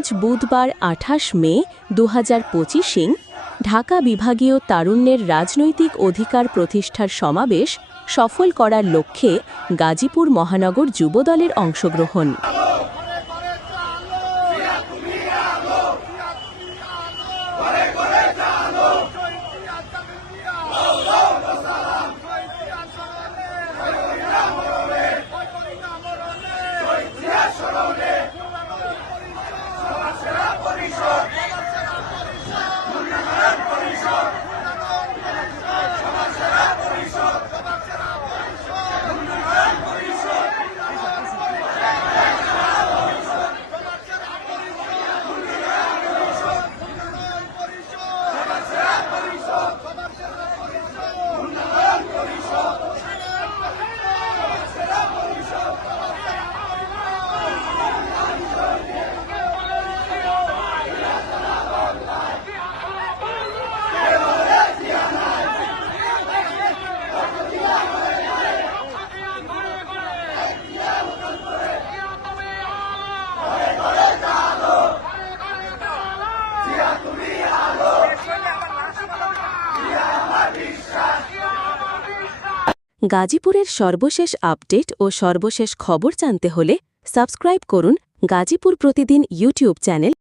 আজ বুধবার ২৮ মে ২০২৫ ঢাকা বিভাগীয় তারুণ্যের রাজনৈতিক অধিকার প্রতিষ্ঠার সমাবেশ সফল করার লক্ষ্যে গাজীপুর মহানগর যুবদলের অংশগ্রহণ। গাজীপুরের সর্বশেষ আপডেট ও সর্বশেষ খবর জানতে হলে সাবস্ক্রাইব করুন গাজীপুর প্রতিদিন ইউটিউব চ্যানেল।